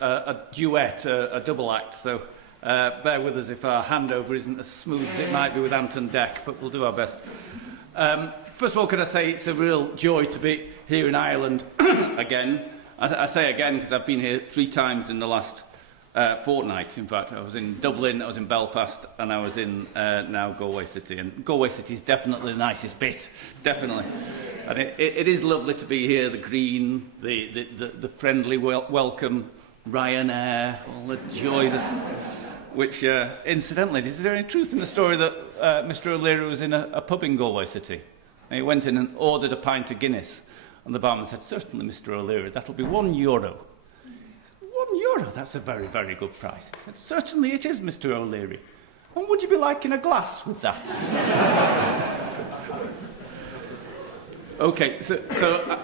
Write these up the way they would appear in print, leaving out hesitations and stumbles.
a duet, a double act, so bear with us if our handover isn't as smooth as it might be with Anton Deck, but we'll do our best. First of all, can I say it's a real joy to be here in Ireland again. I say again because I've been here 3 times in the last fortnight. In fact, I was in Dublin, I was in Belfast, and I was in now Galway City. And Galway City is definitely the nicest bit, definitely. And it is lovely to be here. The green, the friendly welcome, Ryanair, all the joys. Which, incidentally, is there any truth in the story that Mr. O'Leary was in a pub in Galway City? And he went in and ordered a pint of Guinness, and the barman said, "Certainly, Mr. O'Leary, that'll be €1." €1? That's a very, very good price. He said, "Certainly it is, Mr. O'Leary. And would you be liking a glass with that?" Okay, so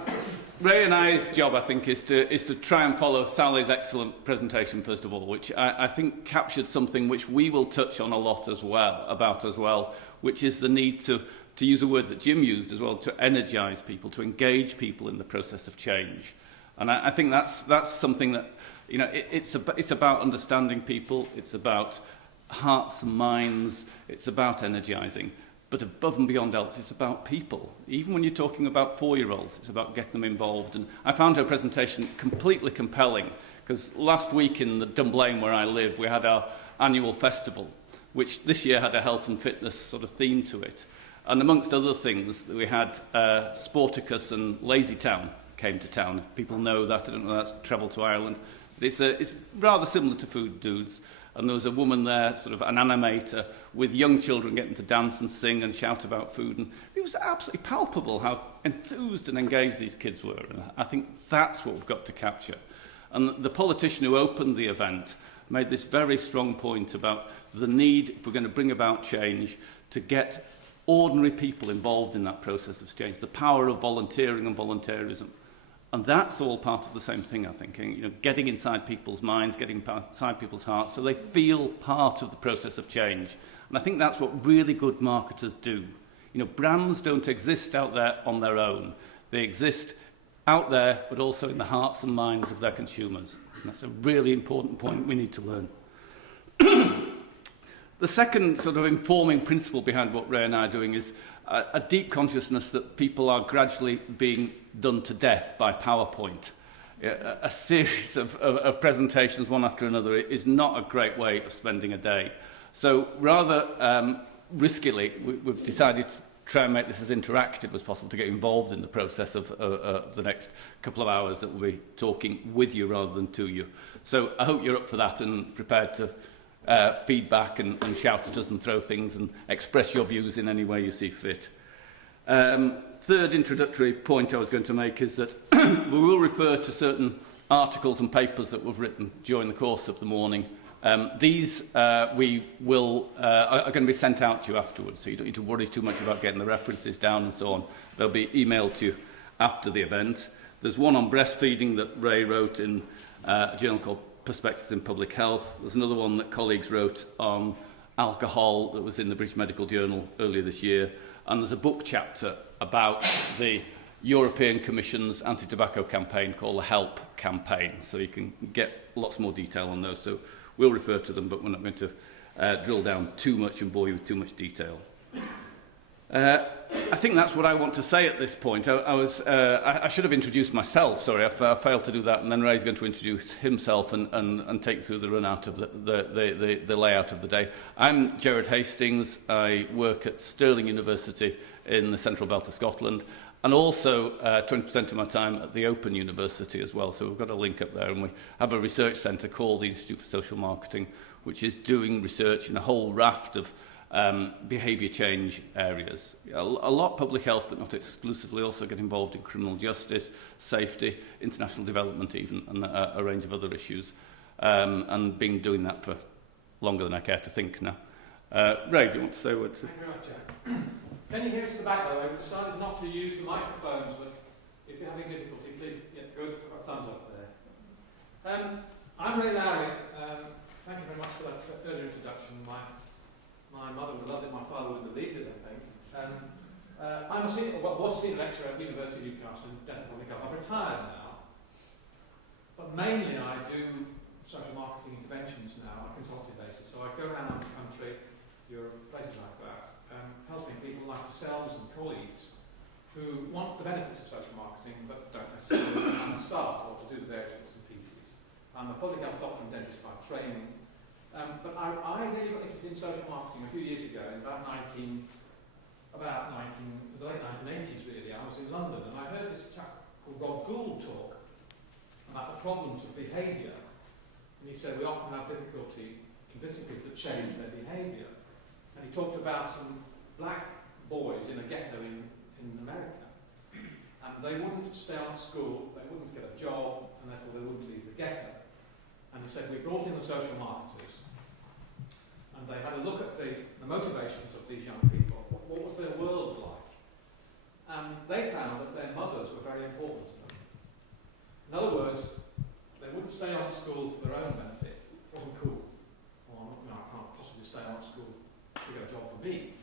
Ray and I's job, I think, is to try and follow Sally's excellent presentation, first of all, which I think captured something which we will touch on a lot as well, which is the need to use a word that Jim used as well, to energise people, to engage people in the process of change. And I think that's something that, you know, it's about understanding people, it's about hearts and minds, it's about energising. But above and beyond else, it's about people. Even when you're talking about 4-year-olds, it's about getting them involved. And I found her presentation completely compelling, because last week in the Dunblane where I live, we had our annual festival, which this year had a health and fitness sort of theme to it. And amongst other things, we had Sporticus and Lazy Town came to town. If people know that, I don't know, that's travel to Ireland. But it's rather similar to Food Dudes. And there was a woman there, sort of an animator, with young children getting to dance and sing and shout about food. And it was absolutely palpable how enthused and engaged these kids were. And I think that's what we've got to capture. And the politician who opened the event made this very strong point about the need, if we're going to bring about change, to get ordinary people involved in that process of change, the power of volunteering and volunteerism. And that's all part of the same thing, I think. You know, getting inside people's minds, getting inside people's hearts, so they feel part of the process of change. And I think that's what really good marketers do. You know, brands don't exist out there on their own. They exist out there, but also in the hearts and minds of their consumers. And that's a really important point we need to learn. The second sort of informing principle behind what Ray and I are doing is a deep consciousness that people are gradually being done to death by PowerPoint. A series of presentations, one after another, is not a great way of spending a day. So rather riskily, we've decided to try and make this as interactive as possible, to get involved in the process of the next couple of hours that we'll be talking with you rather than to you. So I hope you're up for that and prepared to feedback and shout at us and throw things and express your views in any way you see fit. Third introductory point I was going to make is that we will refer to certain articles and papers that we've written during the course of the morning. These are going to be sent out to you afterwards, so you don't need to worry too much about getting the references down and so on. They'll be emailed to you after the event. There's one on breastfeeding that Ray wrote in a journal called Perspectives in Public Health. There's another one that colleagues wrote on alcohol that was in the British Medical Journal earlier this year. And there's a book chapter about the European Commission's anti-tobacco campaign called the HELP campaign. So you can get lots more detail on those. So we'll refer to them, but we're not going to drill down too much and bore you with too much detail. I think that's what I want to say at this point. I should have introduced myself, sorry, I failed to do that, and then Ray's going to introduce himself and take through the run out of the layout of the day. I'm Gerard Hastings. I work at Stirling University in the Central Belt of Scotland, and also 20% of my time at the Open University as well. So we've got a link up there, and we have a research centre called the Institute for Social Marketing, which is doing research in a whole raft of behaviour change areas. A lot public health, but not exclusively. Also get involved in criminal justice, safety, international development even, and a range of other issues. And been doing that for longer than I care to think now. Ray, do you want to say a word? Thank you very much, Jack. Can you hear us at the back, by the way? We've decided not to use the microphones, but if you're having difficulty, please, yeah, good, got a thumbs up there. I'm Ray Lowry. Thank you very much for that earlier introduction. My mother would have loved it, my father would have believed it, I think. I'm was a senior lecturer at the University of Newcastle in Dental Public Health. I've retired now, but mainly I do the benefits of social marketing, but don't necessarily know how to start or to do the various bits and pieces. I'm a public health doctor and dentist by training, but I really got interested in social marketing a few years ago, in the late 1980s really. I was in London and I heard this chap called Rob Gould talk about the problems of behaviour. And he said we often have difficulty convincing people to change their behaviour. And he talked about some black boys in a ghetto in America. And they wouldn't stay on school, they wouldn't get a job, and therefore they wouldn't leave the ghetto. And he said we brought in the social marketers, and they had a look at the motivations of these young people. What was their world like? And they found that their mothers were very important to them. In other words, they wouldn't stay on school for their own benefit. It wasn't cool. Well, I can't possibly stay on school to get a job for me.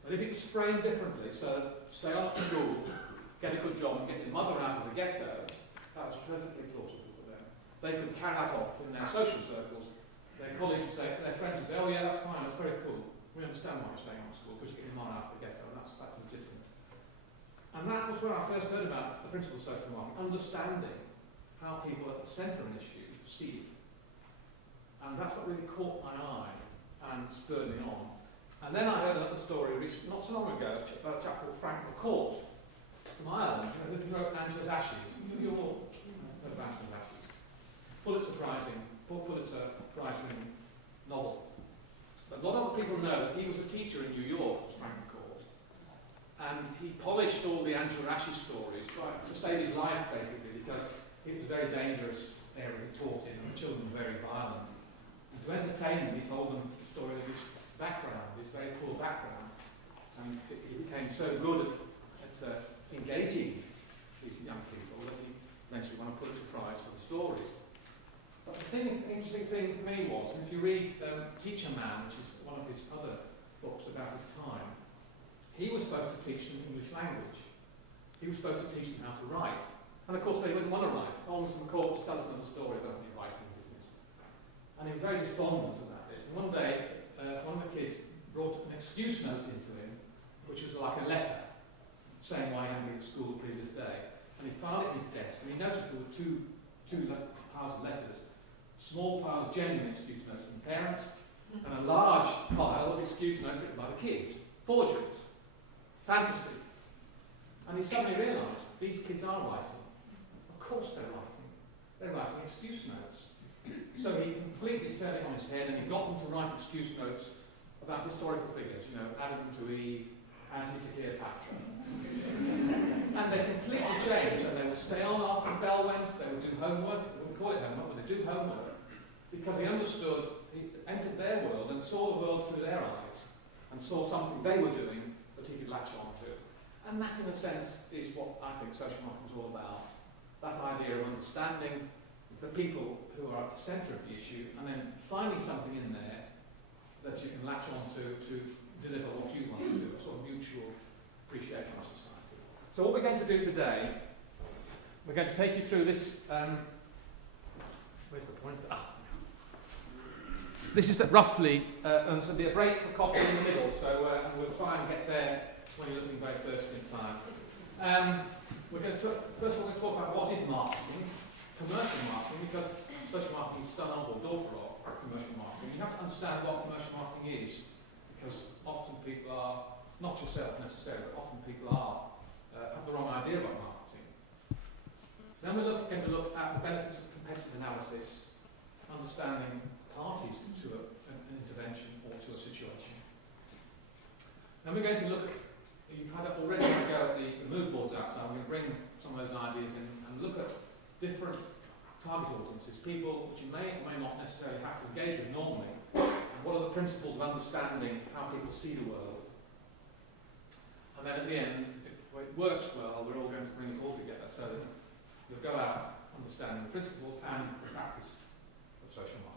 But if it was framed differently, so stay on school, get a good job and get your mother out of the ghetto, that was perfectly plausible for them. They could carry that off in their social circles. Their colleagues would say, their friends would say, oh yeah, that's fine, that's very cool. We understand why you're staying on school, because you get your mum out of the ghetto, and that's legitimate. And that was where I first heard about the principle of social marketing, understanding how people at the centre of an issue see it. And that's what really caught my eye and spurred me on. And then I heard another story not so long ago about a chap called Frank McCourt from Ireland, who wrote Angela's Ashes. You all heard of Angela's Ashes. Pulitzer Prize-winning novel. But a lot of people know that he was a teacher in New York, Frank McCourt, and he polished all the Angela Ashes stories to save his life, basically, because it was a very dangerous area he taught in, and the children were very violent. And to entertain them, he told them the story of his background, his very poor background, and he became so good at engaging these young people that he eventually won a Pulitzer Prize for the stories. But the interesting thing for me was, if you read Teacher Man, which is one of his other books about his time, he was supposed to teach them English language. He was supposed to teach them how to write. And of course they wouldn't want to write. Oh, Mr. McCourt just tells them the story about the writing business. And he was very despondent about this. And one day, one of the kids brought an excuse note into him, which was like a letter, saying why he hadn't been to school the previous day. And he found it in his desk, and he noticed there were two piles of letters. Small pile of genuine excuse notes from parents, and a large pile of excuse notes written by the kids. Forgeries. Fantasy. And he suddenly realised, these kids are writing. Of course they're writing. They're writing excuse notes. So he completely turned it on his head, and he got them to write excuse notes about historical figures, Adam to Eve, Antony to Cleopatra. And they completely changed, and they would stay on after the bell went, they would do homework, they wouldn't call it homework, but they do homework, because he understood, he entered their world and saw the world through their eyes, and saw something they were doing that he could latch on to. And that, in a sense, is what I think social marketing is all about. That idea of understanding the people who are at the centre of the issue, and then finding something in there that you can latch on to deliver what you want to do, a sort of mutual appreciation of society. So what we're going to do today, we're going to take you through this, where's the pointer? This is roughly, and so there'll be a break for coffee in the middle, so we'll try and get there when you're looking very thirsty in time. We're going to first of all, we're going to talk about what is marketing, commercial marketing, because social marketing is son of or daughter of commercial marketing. You have to understand what commercial marketing is, because often people are, not yourself necessarily, but often people are, have the wrong idea about marketing. Then we're going to look at the benefits of competitive analysis, understanding parties to an intervention or to a situation. Then we're going to look at, you've had already a go at the mood boards outside. We're going to bring some of those ideas in and look at different target audiences, people which you may or may not necessarily have to engage with normally, and what are the principles of understanding how people see the world. And then at the end, if it works well, we're all going to bring it all together so that you'll go out understanding the principles and the practice of social marketing.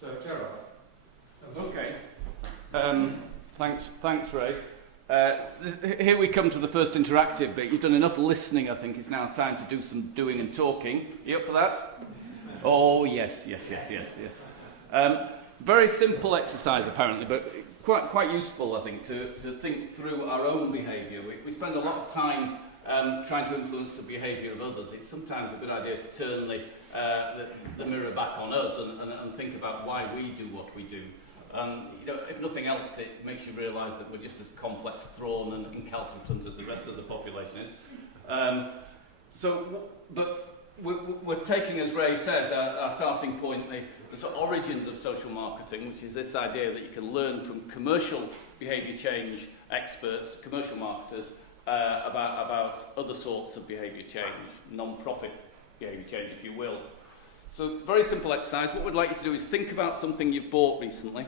So, Gerard. Okay. Thanks, Ray. Here we come to the first interactive bit. You've done enough listening, I think. It's now time to do some doing and talking. Are you up for that? Oh, yes. Very simple exercise apparently, but quite useful I think to think through our own behaviour. We spend a lot of time trying to influence the behaviour of others. It's sometimes a good idea to turn the mirror back on us and think about why we do what we do. If nothing else, it makes you realise that we're just as complex, thrown and incalcitrant as the rest of the population is. But we're taking, as Ray says, our starting point, the sort of origins of social marketing, which is this idea that you can learn from commercial behaviour change experts, commercial marketers, about other sorts of behaviour change, non-profit behaviour change, if you will. So, very simple exercise. What we'd like you to do is think about something you've bought recently.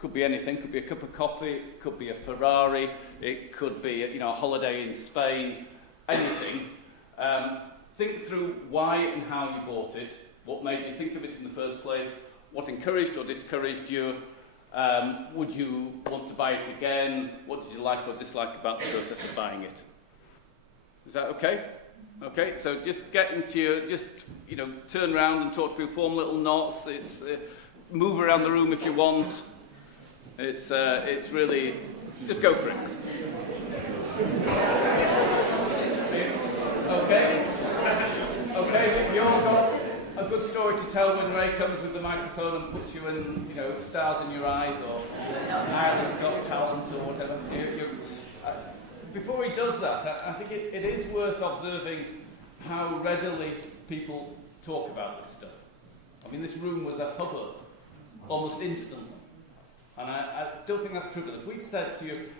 Could be anything. Could be a cup of coffee. It could be a Ferrari. It could be a holiday in Spain. Anything. Think through why and how you bought it. What made you think of it in the first place? What encouraged or discouraged you? Would you want to buy it again? What did you like or dislike about the process of buying it? Is that okay? Okay, so just get into turn around and talk to people, form little knots. It's move around the room if you want. It's really just go for it. Okay, you all got a good story to tell when Ray comes with the microphone and puts you in, stars in your eyes or Ireland's Got Talent or whatever. Before he does that, I think it is worth observing how readily people talk about this stuff. I mean, this room was a hubbub almost instantly. And I don't think that's trivial. If we'd said to you,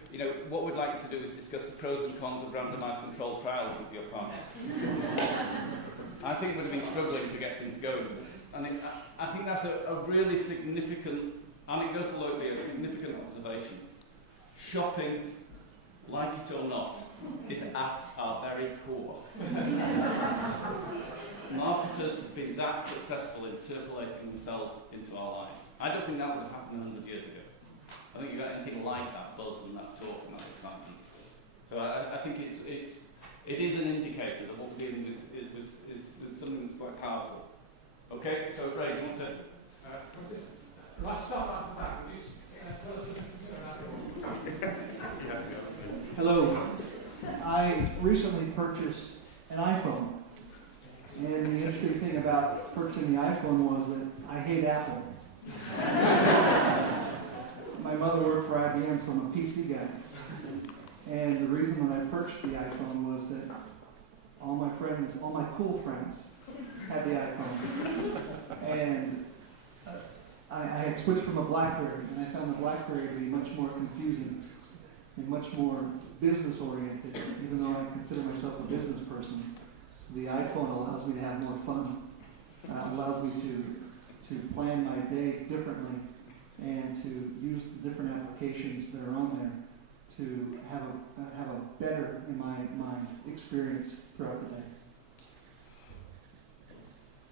what we'd like you to do is discuss the pros and cons of randomised controlled trials with your partner, I think we'd have been struggling to get things going. And I think that's a really significant, anecdotally, a significant observation. Shopping, like it or not, is at our very core. Marketers have been that successful in interpolating themselves into our lives. I don't think that would have happened 100 years ago. I think you got anything like that buzz and that talk and that excitement. So I think it is an indicator that what we're dealing with is something that's quite powerful. Okay, so Ray, you want to? Let's start at the back. Would you tell us Hello. I recently purchased an iPhone. And the interesting thing about purchasing the iPhone was that I hate Apple. My mother worked for IBM, so I'm a PC guy. And the reason that I purchased the iPhone was that all my cool friends had the iPhone. And I had switched from a BlackBerry, and I found the BlackBerry to be much more confusing and much more business-oriented, even though I consider myself a business person. The iPhone allows me to have more fun, allows me to plan my day differently, and to use the different applications that are on there to have a better, in my mind, experience throughout the day.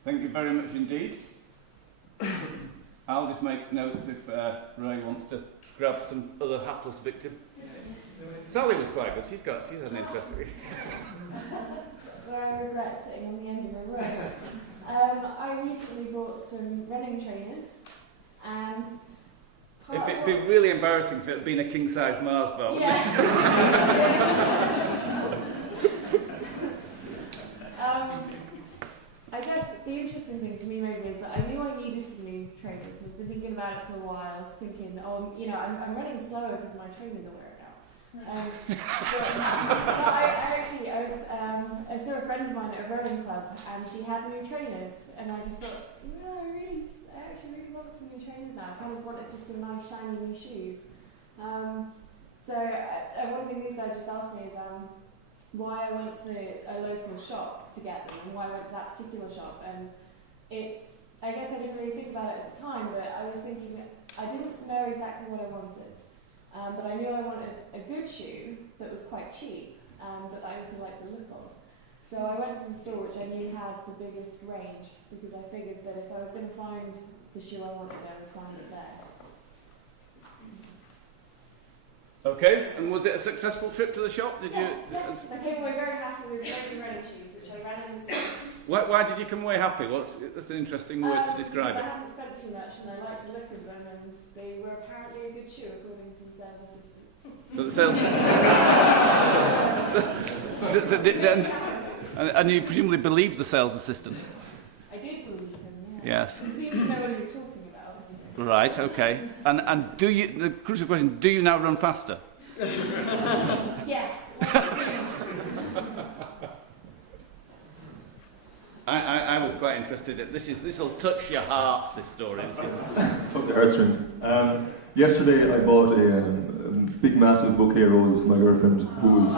Thank you very much indeed. I'll just make notes if Ray wants to grab some other hapless victim. Sally was quite good. She's had an interesting. But I regret sitting on the end of a row. I recently bought some running trainers, and It'd be really embarrassing if it had been a king-size Mars bar, wouldn't it? I guess the interesting thing for me maybe is that I knew I needed some new trainers. I've been thinking about it for a while, thinking, I'm running slower because my trainers are wearing out. I saw a friend of mine at a rowing club, and she had new trainers, and I just thought, I actually really want some new trainers now. I kind of wanted just some nice shiny new shoes. So one thing these guys just asked me is why I went to a local shop to get them, and why I went to that particular shop. And I guess I didn't really think about it at the time, but I was thinking I didn't know exactly what I wanted. But I knew I wanted a good shoe that was quite cheap, but I also liked the look of. So I went to the store which I knew had the biggest range, because I figured that if I was going to find the shoe I wanted, I would find it there. Okay, and was it a successful trip to the shop? Did yes, you? Yes, I came away very happy with the running shoes, which I ran in the store. Why did you come away happy? That's an interesting word to describe because it. I hadn't spent too much and I liked the look of them and they were apparently a good shoe according to the sales assistant. So the sales... and you presumably believed the sales assistant? I did believe him, yeah. Yes. He seemed to know what he was talking about. Right, okay. And do you... The crucial question, do you now run faster? Yes. I was quite interested. This will touch your hearts. This story. Took the heartstrings. Yesterday, I bought a big, massive bouquet of roses for my girlfriend, who was.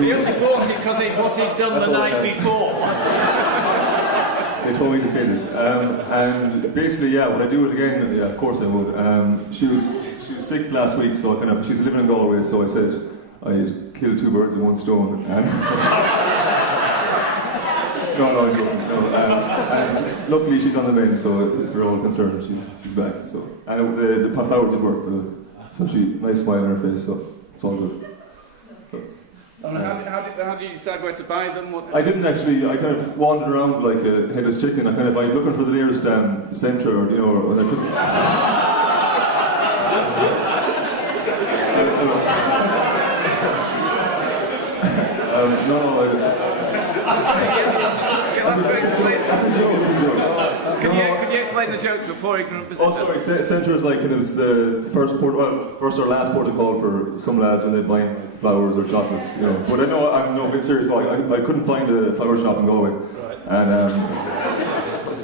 He only bought it because what he'd done the night before. They told me to say this, and basically, yeah, would I do it again? Yeah, of course I would. She was sick last week, so she's living in Galway, so I said I'd kill two birds with one stone. No, I'm joking. No, and luckily she's on the mend, so we're all concerned. She's back. So, and the flower did work for her. So nice smile on her face. So it's all good. So, how did you decide where to buy them? I didn't actually. I kind of wandered around like a headless chicken. I'm looking for the nearest centre, or and I couldn't. No. That's a joke. Can you explain the joke for poor ignorant visitors? Oh, sorry. Centre is it was the first or last port of call for some lads when they're buying flowers or chocolates, But I'm a bit serious. So I couldn't find a flower shop in Galway, right. And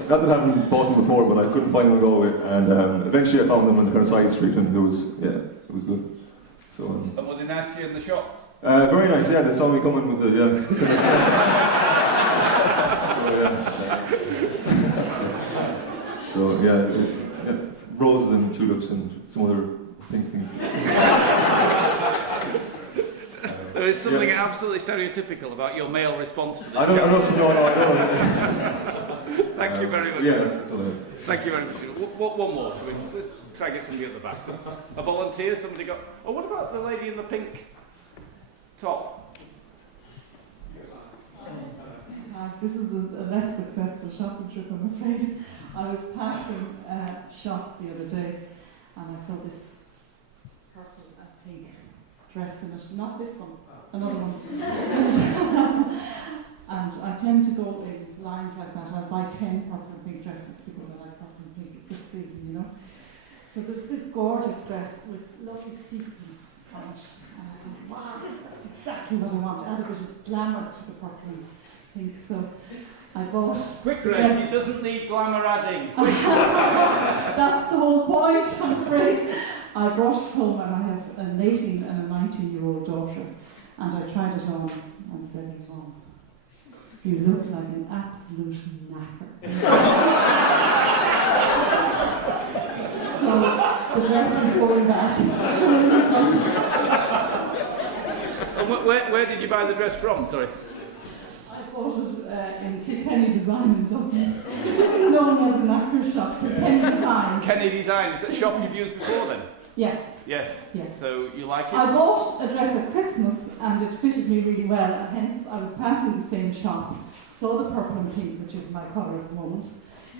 not that I haven't bought them before, but I couldn't find them in Galway, and eventually I found them on the kind of side street, and it was good. So. And were they nice to you in the shop? Very nice. Yeah, they saw me coming with the So roses and tulips and some other things. There is something absolutely stereotypical about your male response to this. I know. Thank you very much. Yeah, that's all right. Thank you very much. One more. Let's try and get somebody at the back. So, a volunteer, somebody got... Oh, what about the lady in the pink top? This is a less successful shopping trip, I'm afraid. I was passing a shop the other day and I saw this purple and pink dress in it. Not this one, another one. And I tend to go in lines like that. I'll buy 10 purple and pink dresses because I like purple and pink this season, So this gorgeous dress with lovely sequins on it. And I thought, wow, that's exactly what I want. Add a bit of glamour to the purple and pink. So I bought... Quick, Ray, he doesn't need glamour adding. Quick. That's the whole point, I'm afraid. I brought it home and I have an 18 and a 19-year-old daughter. And I tried it on and said, Mom, you look like an absolute knacker. So the dress is going back. And where did you buy the dress from? Sorry. I bought it in Penny Design in Dublin, which isn't known as a knacker shop, but Penny Design. Kenny Design, is that a shop you've used before then? Yes. Yes. So you like it? I bought a dress at Christmas and it fitted me really well, and hence I was passing the same shop, saw the purple and pink, which is my colour at the moment,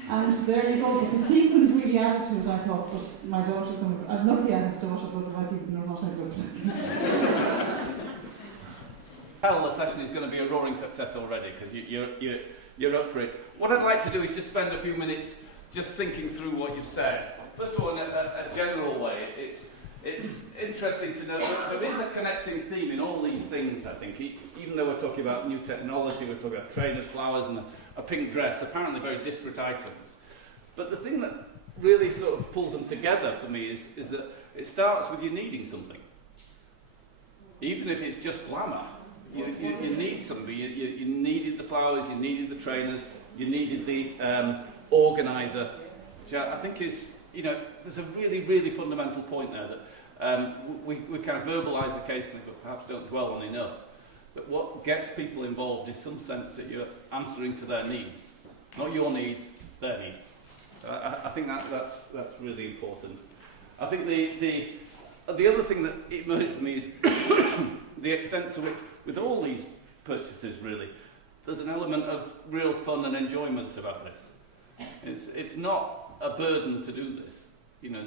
and there you go. But the sequins really added to it, I thought, but my daughters, I'm lucky I have daughters, otherwise you wouldn't know what I look like. Tell the session is going to be a roaring success already because you're up for it. What I'd like to do is just spend a few minutes just thinking through what you've said. First of all, in a general way, it's interesting to know that there is a connecting theme in all these things, I think. Even though we're talking about new technology, we're talking about trainers, flowers and a pink dress, apparently very disparate items. But the thing that really sort of pulls them together for me is that it starts with you needing something. Even if it's just glamour. You need somebody. You needed the flowers, you needed the trainers, you needed the organiser, which I think is, there's a really, really fundamental point there that we kind of verbalise occasionally, but perhaps don't dwell on enough. But what gets people involved is some sense that you're answering to their needs, not your needs, their needs. I think that's really important. I think the other thing that emerged for me is the extent to which, with all these purchases really, there's an element of real fun and enjoyment about this. It's not a burden to do this. You know,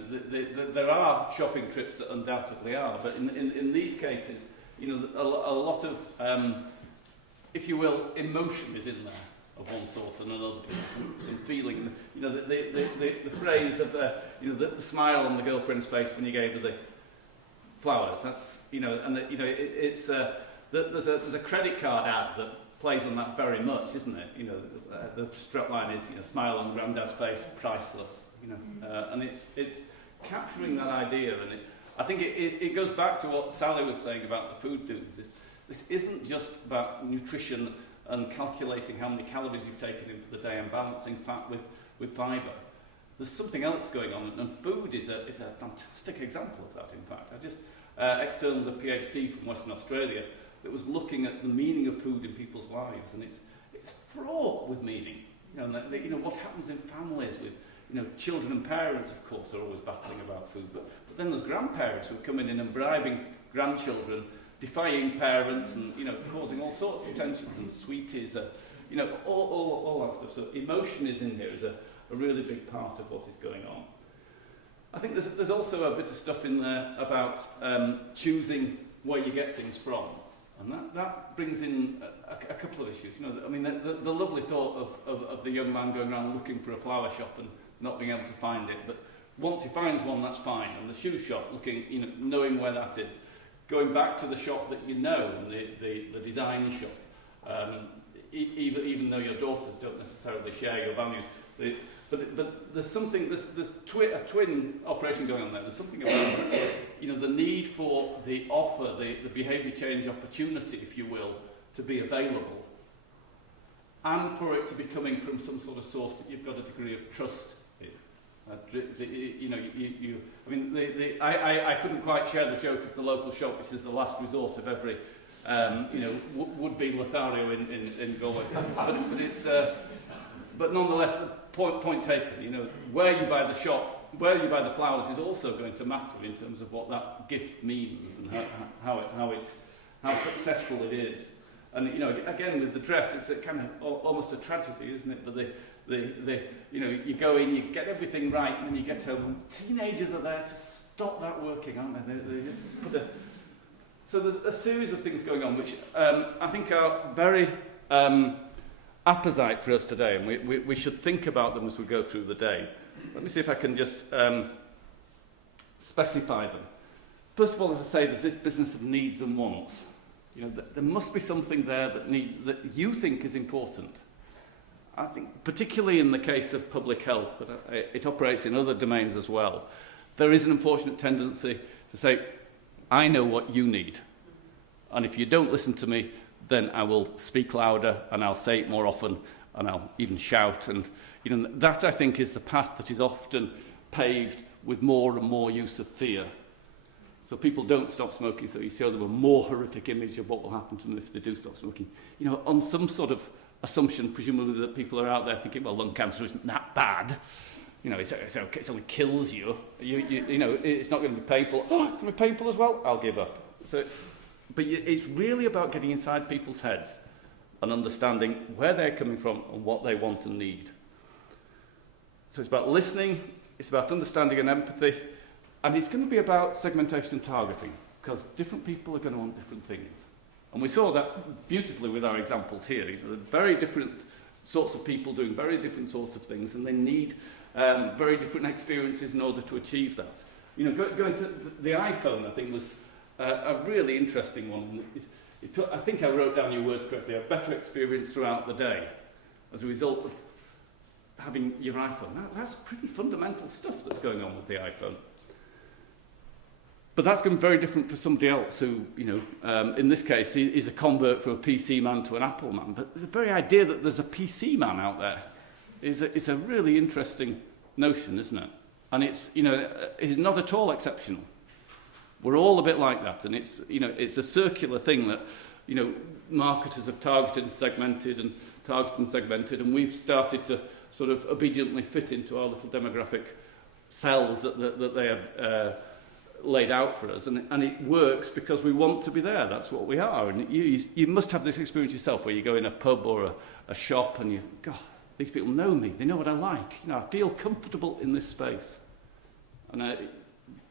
there are shopping trips that undoubtedly are, but in these cases, you know, a lot of, if you will, emotion is in there of one sort and another. Some feeling. You know, the phrase of you know, the smile on the girlfriend's face when you gave her the flowers. That's, you know, and you know, there's a credit card ad that plays on that very much, isn't it? You know, the strapline is, you know, smile on Grandad's face, priceless. You know, and it's capturing that idea, and I think it goes back to what Sally was saying about the food do's. This isn't just about nutrition and calculating how many calories you've taken in for the day and balancing fat with fibre. There's something else going on, and food is a fantastic example of that. In fact, I just externed a PhD from Western Australia that was looking at the meaning of food in people's lives, and it's fraught with meaning. You know, and you know what happens in families with, you know, children and parents, of course, are always battling about food, but then there's grandparents who are coming in and bribing grandchildren, defying parents, and, you know, causing all sorts of tensions, and sweeties, you know, all that stuff. So emotion is in here as a really big part of what is going on. I think there's also a bit of stuff in there about choosing where you get things from, and that brings in a couple of issues. You know, I mean, the lovely thought of the young man going around looking for a flower shop and not being able to find it, but once he finds one, that's fine. And the shoe shop, looking, you know, knowing where that is, going back to the shop that you know, and the design shop, even though your daughters don't necessarily share your values, but there's something, there's a twin operation going on there. There's something about, you know, the need for the offer, the behaviour change opportunity, if you will, to be available, and for it to be coming from some sort of source that you've got a degree of trust in. You know, I mean, I couldn't quite share the joke of the local shop, which is the last resort of every, you know, would-be Lothario in Galway. But it's, but nonetheless, the point taken. You know, where you buy the shop, where you buy the flowers is also going to matter in terms of what that gift means and how successful it is. And, you know, again with the dress, it's a kind of almost a tragedy, isn't it? But you know, you go in, you get everything right, and then you get home, and teenagers are there to stop that working, aren't they? They just put so there's a series of things going on, which I think are very apposite for us today, and we should think about them as we go through the day. Let me see if I can just specify them. First of all, as I say, there's this business of needs and wants. You know, there must be something there that you think is important. I think, particularly in the case of public health, but it operates in other domains as well, there is an unfortunate tendency to say, I know what you need, and if you don't listen to me, then I will speak louder, and I'll say it more often, and I'll even shout. And, you know, that, I think, is the path that is often paved with more and more use of fear. So people don't stop smoking, so you show them a more horrific image of what will happen to them if they do stop smoking. You know, on some sort of assumption, presumably, that people are out there thinking, well, lung cancer isn't that bad. You know, it's okay, it only kills you. You know, it's not going to be painful. Oh, it's going to be painful as well? I'll give up. So, but it's really about getting inside people's heads and understanding where they're coming from and what they want and need. So it's about listening, it's about understanding and empathy, and it's going to be about segmentation and targeting, because different people are going to want different things. And we saw that beautifully with our examples here. You know, very different sorts of people doing very different sorts of things, and they need very different experiences in order to achieve that. You know, going to the iPhone, I think, was a really interesting one. I think I wrote down your words correctly, a better experience throughout the day as a result of having your iPhone. Now, that's pretty fundamental stuff that's going on with the iPhone. But that's going to be very different for somebody else who, you know, in this case, is a convert from a PC man to an Apple man. But the very idea that there's a PC man out there is a really interesting notion, isn't it? And it's, you know, it's not at all exceptional. We're all a bit like that, and it's, you know, it's a circular thing that, you know, marketers have targeted and segmented, and we've started to sort of obediently fit into our little demographic cells that they have laid out for us, and it works because we want to be there. That's what we are. And you must have this experience yourself where you go in a pub or a shop and you think, God, these people know me. They know what I like. You know, I feel comfortable in this space. And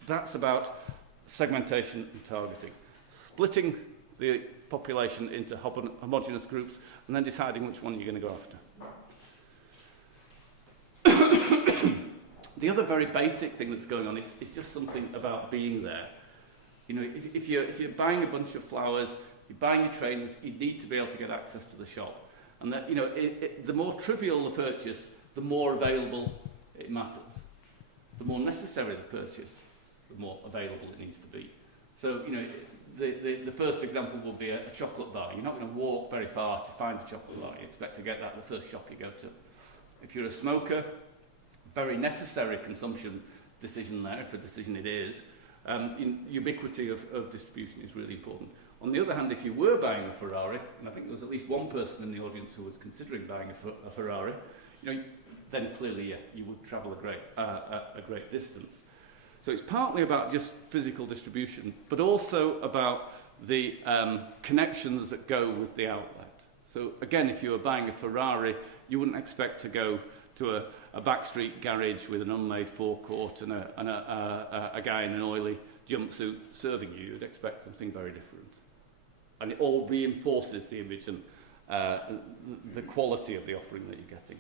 that's about segmentation and targeting. Splitting the population into homogeneous groups and then deciding which one you're going to go after. The other very basic thing that's going on is just something about being there. You know, if you're buying a bunch of flowers, you're buying your trainers, you need to be able to get access to the shop. And that, you know, the more trivial the purchase, the more available it matters. The more necessary the purchase, the more available it needs to be. So, you know, the first example would be a chocolate bar. You're not going to walk very far to find a chocolate bar. You expect to get that at the first shop you go to. If you're a smoker, very necessary consumption decision there, if a decision it is. Ubiquity of distribution is really important. On the other hand, if you were buying a Ferrari, and I think there was at least one person in the audience who was considering buying a Ferrari, you know, then clearly you would travel a great distance. So it's partly about just physical distribution, but also about the connections that go with the outlet. So again, if you were buying a Ferrari, you wouldn't expect to go to a backstreet garage with an unmade forecourt and a guy in an oily jumpsuit serving you. You'd expect something very different. And it all reinforces the image and the quality of the offering that you're getting.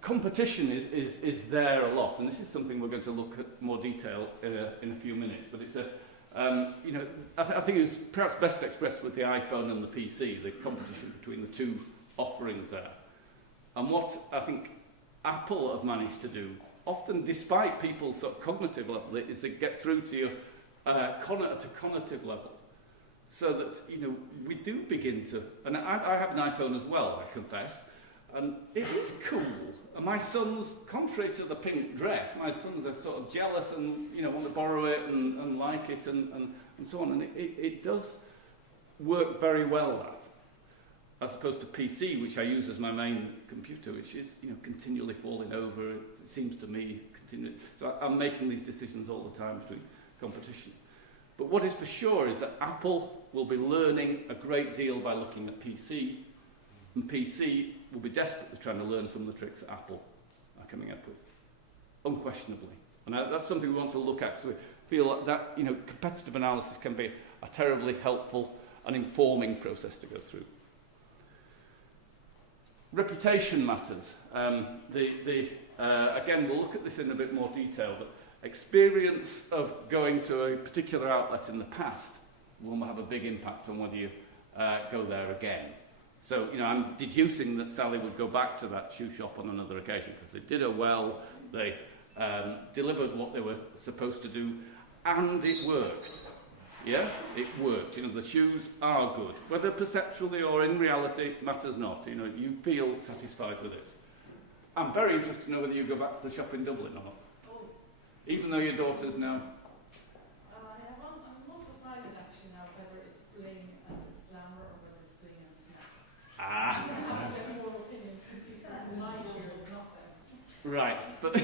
Competition is there a lot, and this is something we're going to look at more detail in a few minutes. But it's you know, I think it was perhaps best expressed with the iPhone and the PC, the competition between the two offerings there. And what I think Apple have managed to do, often despite people's sort of cognitive level, is to get through to you at a cognitive level. So that, you know, we do begin to, and I have an iPhone as well, I confess, and it is cool. And my sons, contrary to the pink dress, my sons are sort of jealous and, you know, want to borrow it and like it and so on. And it does work very well, that. As opposed to PC, which I use as my main computer, which is, you know, continually falling over. It seems to me continually. So I'm making these decisions all the time between competition. But what is for sure is that Apple will be learning a great deal by looking at PC, and PC will be desperately trying to learn some of the tricks that Apple are coming up with, unquestionably. And that's something we want to look at, because we feel that, you know, competitive analysis can be a terribly helpful and informing process to go through. Reputation matters. Again, we'll look at this in a bit more detail, but experience of going to a particular outlet in the past will have a big impact on whether you go there again. So, you know, I'm deducing that Sally would go back to that shoe shop on another occasion because they did her well, they delivered what they were supposed to do, and it worked. Yeah, it worked. You know, the shoes are good. Whether perceptually or in reality matters not. You know, you feel satisfied with it. I'm very interested to know whether you go back to the shop in Dublin or not. Oh. Even though your daughter's now... I'm not decided actually now whether it's bling and it's glamour or whether it's bling and it's not. Ah. I have to get more opinions from people in my years, not them. Right, but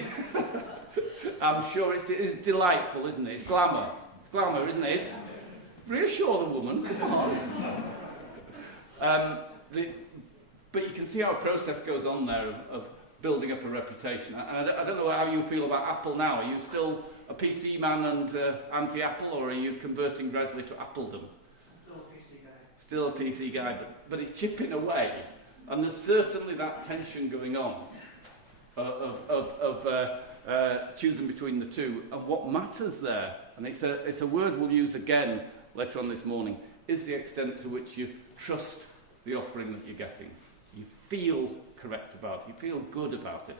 I'm sure it is delightful, isn't it? It's glamour. It's glamour, isn't it? Reassure the woman, come on. But you can see how a process goes on there of building up a reputation. I don't know how you feel about Apple now. Are you still a PC man and anti-Apple, or are you converting gradually to Appledom? Still a PC guy. Still a PC guy, but it's chipping away. And there's certainly that tension going on of choosing between the two. And what matters there, and it's a word we'll use again later on this morning, is the extent to which you trust the offering that you're getting. You feel correct about it. You feel good about it.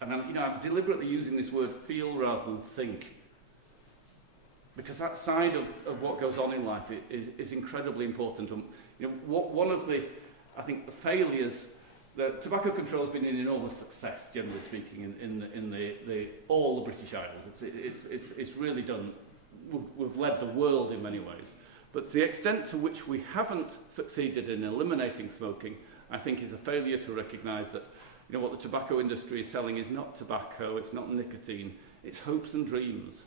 And I'm deliberately using this word feel rather than think, because that side of what goes on in life is incredibly important. And, one of the, I think, the failures, the tobacco control has been an enormous success, generally speaking, in the all the British Isles. It's really done. We've led the world in many ways. But the extent to which we haven't succeeded in eliminating smoking, I think, is a failure to recognise that what the tobacco industry is selling is not tobacco, it's not nicotine, It's hopes and dreams.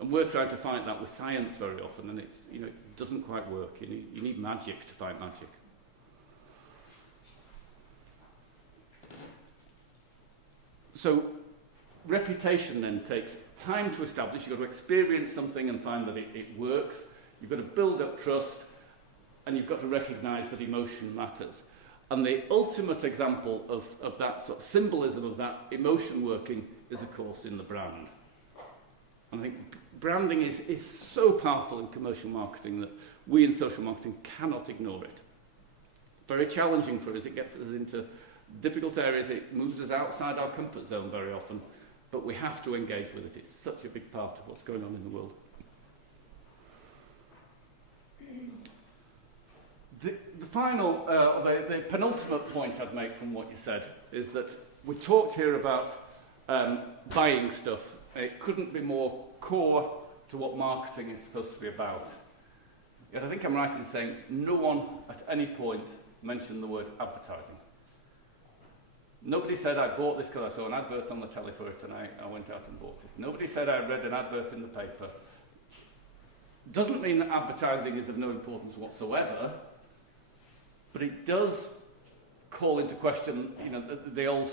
And we're trying to fight that with science very often, and it's, you know, it doesn't quite work. You need magic to fight magic. So reputation then takes time to establish. You've got to experience something and find that it works. You've got to build up trust, and you've got to recognise that emotion matters. And the ultimate example of that sort of symbolism of that emotion working is, of course, in the brand. And I think branding is so powerful in commercial marketing that we in social marketing cannot ignore it. Very challenging for us. It gets us into difficult areas. It moves us outside our comfort zone very often. But we have to engage with it. It's such a big part of what's going on in the world. The final, the penultimate point I'd make from what you said is that we talked here about buying stuff. It couldn't be more core to what marketing is supposed to be about. Yet I think I'm right in saying no one at any point mentioned the word advertising. Nobody said I bought this because I saw an advert on the telly for it and I went out and bought it. Nobody said I read an advert in the paper. Doesn't mean that advertising is of no importance whatsoever, but it does call into question, you know, the old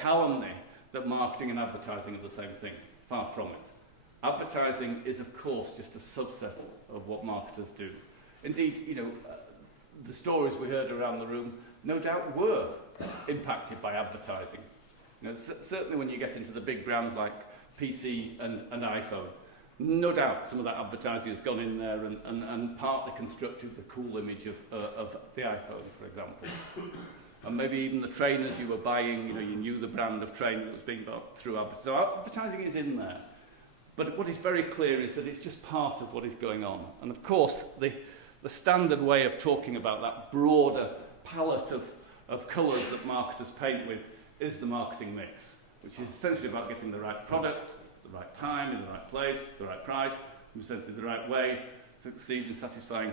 calumny that marketing and advertising are the same thing. Far from it. Advertising is, of course, just a subset of what marketers do. Indeed, you know, the stories we heard around the room no doubt were impacted by advertising. You know, certainly when you get into the big brands like PC and iPhone, no doubt some of that advertising has gone in there and partly constructed the cool image of the iPhone, for example. And maybe even the trainers you were buying, you know, you knew the brand of trainer that was being bought through advertising. So advertising is in there. But what is very clear is that it's just part of what is going on. And of course, the standard way of talking about that broader palette of colours that marketers paint with is the marketing mix, which is essentially about getting the right product, the right time, in the right place, the right price, presented the right way to succeed in satisfying,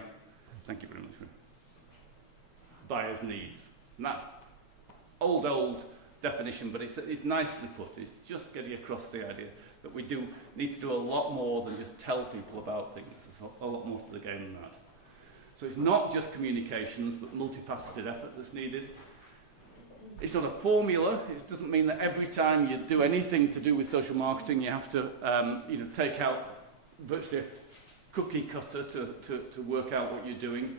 thank you very much, buyers' needs. And that's old definition, but it's nicely put. It's just getting across the idea that we do need to do a lot more than just tell people about things. There's a lot more to the game than that. So it's not just communications, but multifaceted effort that's needed. It's not a formula. It doesn't mean that every time you do anything to do with social marketing, you have to take out virtually a cookie cutter to work out what you're doing.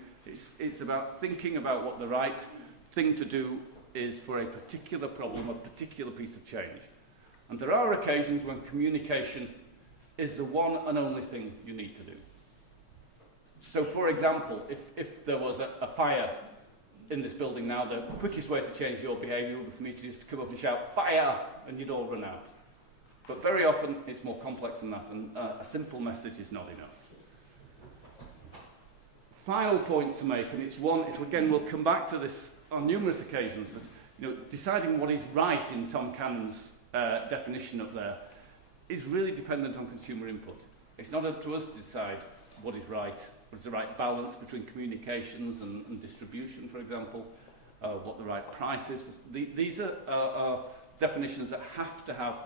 It's about thinking about what the right thing to do is for a particular problem, a particular piece of change. And there are occasions when communication is the one and only thing you need to do. So, for example, if there was a fire in this building now, the quickest way to change your behaviour would be for me to just come up and shout, "Fire!" and you'd all run out. But very often it's more complex than that, and a simple message is not enough. Final point to make, and it's one, again, we'll come back to this on numerous occasions, but you know, deciding what is right in Tom Cannon's definition up there is really dependent on consumer input. It's not up to us to decide what is right, what is the right balance between communications and distribution, for example, what the right price is. These are definitions that have to have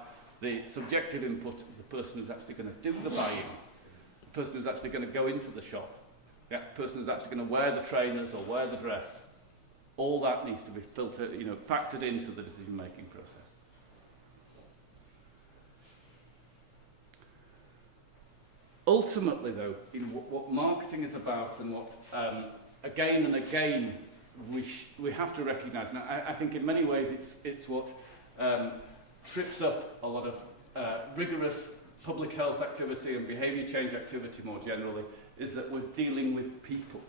the subjective input of the person who's actually going to do the buying, the person who's actually going to go into the shop, the person who's actually going to wear the trainers or wear the dress. All that needs to be filtered, factored into the decision-making process. Ultimately, though, what marketing is about, and what again and again we have to recognise, and I think in many ways it's what trips up a lot of rigorous public health activity and behaviour change activity more generally, is that we're dealing with people.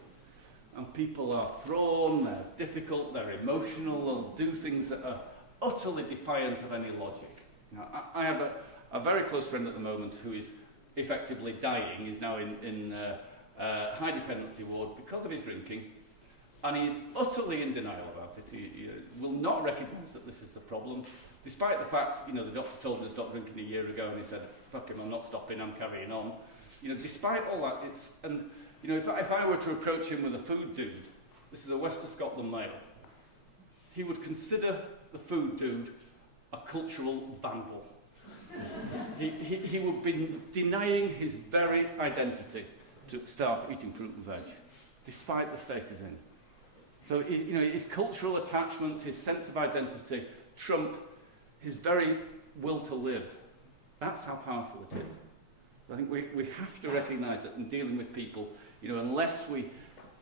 And people are thrown, they're difficult, they're emotional, they'll do things that are utterly defiant of any logic. I have a very close friend at the moment who is effectively dying. He's now in high dependency ward because of his drinking, and he's utterly in denial about it. He will not recognise that this is the problem, despite the fact, the doctor told him to stop drinking a year ago, and he said, "Fuck him, I'm not stopping, I'm carrying on." Despite all that, if I were to approach him with a food dude, this is a West of Scotland male, he would consider the food dude a cultural vandal. He would be denying his very identity to start eating fruit and veg, despite the state he's in. So, his cultural attachments, his sense of identity trump his very will to live. That's how powerful it is. I think we have to recognise that in dealing with people, unless we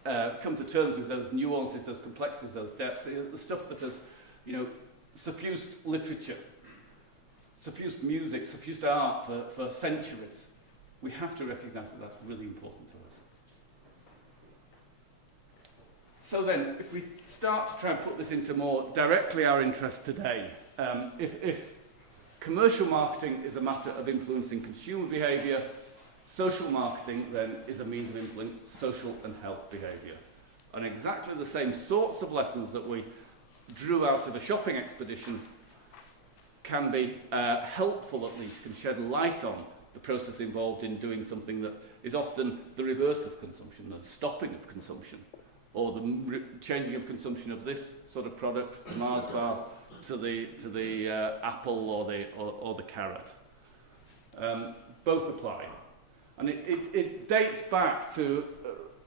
come to terms with those nuances, those complexities, those depths, the stuff that has, suffused literature, suffused music, suffused art for centuries, we have to recognise that that's really important to us. So then, if we start to try and put this into more directly our interest today, if commercial marketing is a matter of influencing consumer behaviour, social marketing then is a means of influencing social and health behaviour. And exactly the same sorts of lessons that we drew out of a shopping expedition can be helpful, at least, can shed light on the process involved in doing something that is often the reverse of consumption, the stopping of consumption, or the changing of consumption of this sort of product, the Mars bar, to the apple or the carrot. Both apply. And it dates back to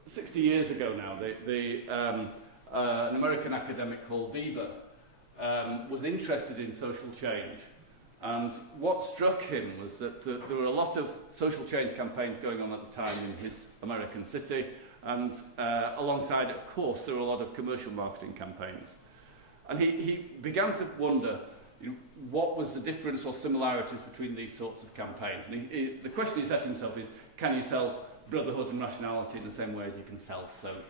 60 years ago now. An American academic called Weber was interested in social change. And what struck him was that there were a lot of social change campaigns going on at the time in his American city. And alongside it, of course, there were a lot of commercial marketing campaigns. And he began to wonder what was the difference or similarities between these sorts of campaigns. And the question he set himself is, can you sell brotherhood and rationality in the same way as you can sell soap?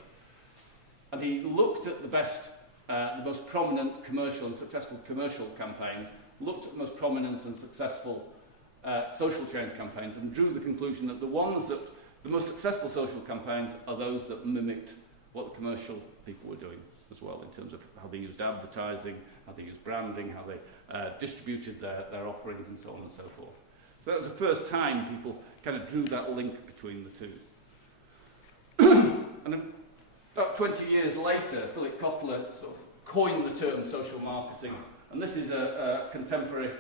And he looked at the most prominent commercial and successful commercial campaigns, looked at the most prominent and successful social change campaigns, and drew the conclusion that the most successful social campaigns are those that mimicked what the commercial people were doing as well, in terms of how they used advertising, how they used branding, how they distributed their offerings, and so on and so forth. So that was the first time people kind of drew that link between the two. And about 20 years later, Philip Kotler sort of coined the term social marketing, and this is a contemporary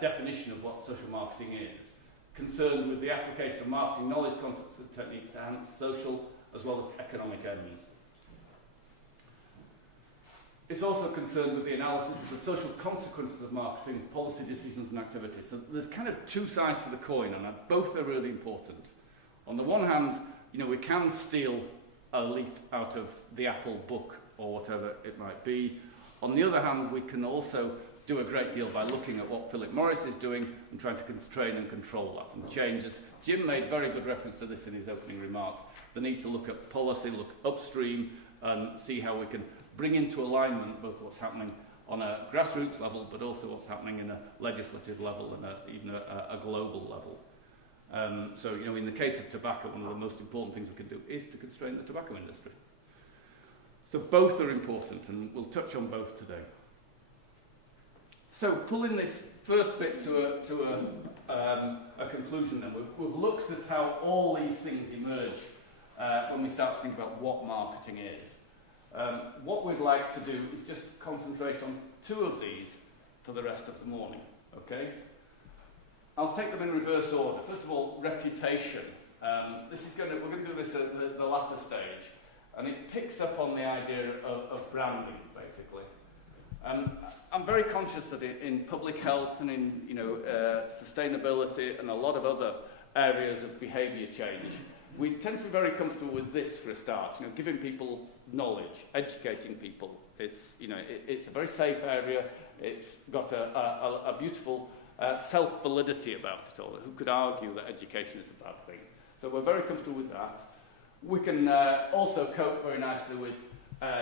definition of what social marketing is, concerned with the application of marketing knowledge, concepts and techniques to enhance social as well as economic ends. It's also concerned with the analysis of the social consequences of marketing, policy decisions and activities. So there's kind of two sides to the coin, and both are really important. On the one hand, we can steal a leaf out of the Apple book or whatever it might be. On the other hand, we can also do a great deal by looking at what Philip Morris is doing and trying to constrain and control that and changes. Jim made very good reference to this in his opening remarks. The need to look at policy, look upstream, and see how we can bring into alignment both what's happening on a grassroots level, but also what's happening in a legislative level and even a global level. So, in the case of tobacco, one of the most important things we can do is to constrain the tobacco industry. So both are important, and we'll touch on both today. So, pulling this first bit to a conclusion, then we've looked at how all these things emerge when we start to think about what marketing is. What we'd like to do is just concentrate on two of these for the rest of the morning, okay? I'll take them in reverse order. First of all, reputation. We're going to do this at the latter stage, and it picks up on the idea of branding, basically. I'm very conscious that in public health and in sustainability and a lot of other areas of behaviour change, we tend to be very comfortable with this for a start. Giving people knowledge, educating people. It's a very safe area. It's got a beautiful self-validity about it all. Who could argue that education is a bad thing? So we're very comfortable with that. We can also cope very nicely with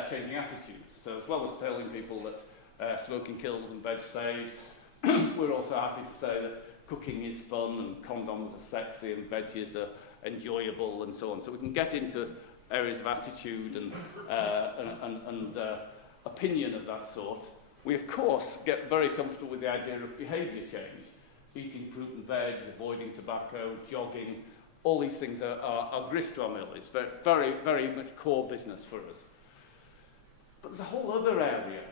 changing attitudes. So as well as telling people that smoking kills and veg saves, we're also happy to say that cooking is fun and condoms are sexy and veggies are enjoyable and so on. So we can get into areas of attitude and opinion of that sort. We, of course, get very comfortable with the idea of behaviour change. Eating fruit and veg, avoiding tobacco, jogging, all these things are grist to our mill. It's very, very much core business for us. But there's a whole other area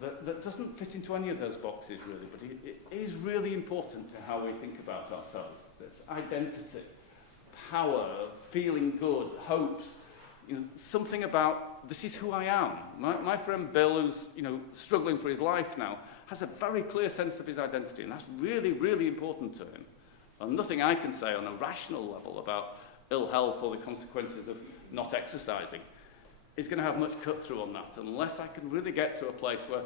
that doesn't fit into any of those boxes really, but it is really important to how we think about ourselves. There's identity, power, feeling good, hopes, something about this is who I am. My friend Bill, who's struggling for his life now, has a very clear sense of his identity, and that's really, really important to him. And nothing I can say on a rational level about ill health or the consequences of not exercising is going to have much cut through on that unless I can really get to a place where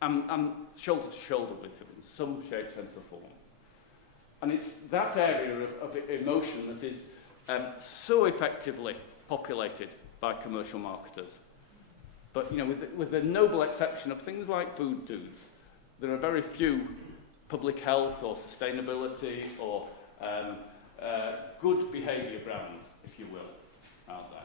I'm shoulder to shoulder with him in some shape, sense or form. And it's that area of emotion that is so effectively populated by commercial marketers. But with the noble exception of things like food dudes, there are very few public health or sustainability or good behaviour brands, if you will, out there.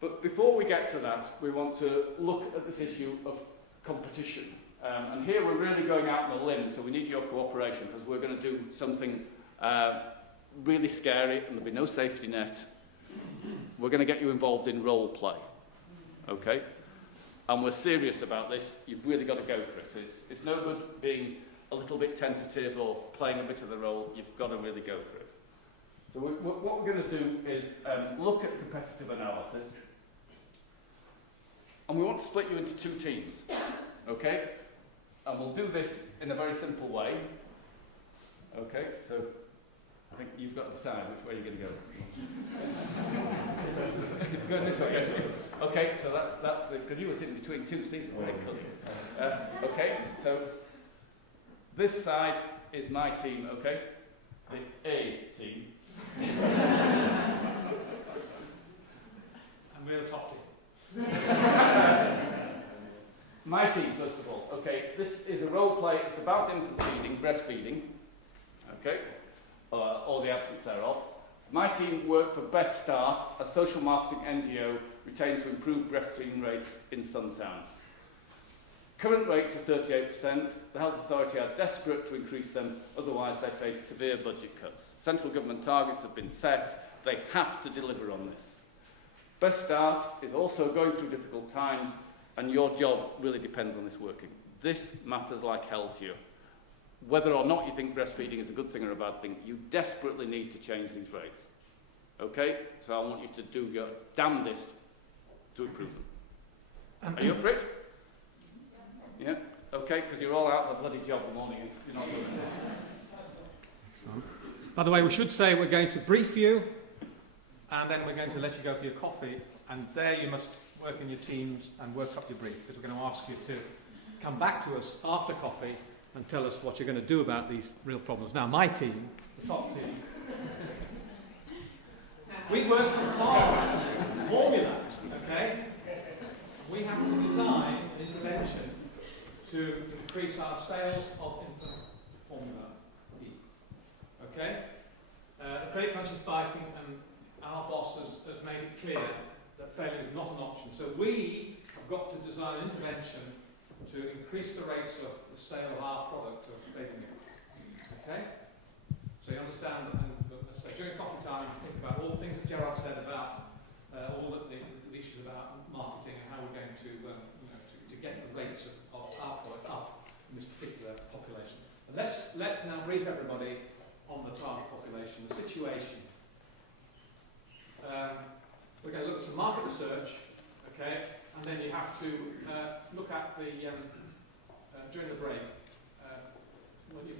But before we get to that, we want to look at this issue of competition. And here we're really going out on a limb, so we need your cooperation, because we're going to do something really scary, and there'll be no safety net. We're going to get you involved in role play, okay? And we're serious about this. You've really got to go for it. It's no good being a little bit tentative or playing a bit of the role. You've got to really go for it. So what we're going to do is look at competitive analysis. And we want to split you into two teams, okay? And we'll do this in a very simple way. Okay, so I think you've got to decide which way you're going to go. Go this way, yes. Okay, so that's the, because you were sitting between two seats, very clear. Okay, so this side is my team, okay? The A team. And we're the top team. My team, first of all. Okay, this is a role play. It's about infant feeding, breastfeeding. Okay, or the absence thereof. My team work for Best Start, a social marketing NGO retained to improve breastfeeding rates in Suntown. Current rates are 38%. The Health Authority are desperate to increase them, otherwise they face severe budget cuts. Central government targets have been set. They have to deliver on this. Best Start is also going through difficult times, and your job really depends on this working. This matters like hell to you. Whether or not you think breastfeeding is a good thing or a bad thing, you desperately need to change these rates. Okay? So I want you to do your damnedest to improve them. Are you up for it? Yeah? Okay? Because you're all out of the bloody job in the morning. You're not doing it. By the way, we should say we're going to brief you, and then we're going to let you go for your coffee, and there you must work in your teams and work up your brief, because we're going to ask you to come back to us after coffee and tell us what you're going to do about these real problems. Now, my team, the top team, we work for formula, okay? We have to design an intervention to increase our sales of infant formula E. Okay? The credit crunch is biting, and our boss has made it clear that failure is not an option. So we have got to design an intervention to increase the rates of the sale of our product of baby milk. Okay? So you understand, and so during coffee time, you think about all the things that Gerard said about all the issues about marketing and how we're going to, to get the rates of our product up in this particular population. And let's now brief everybody on the target population, the situation. We're going to look at some market research, okay, and then you have to look at the during the break. When you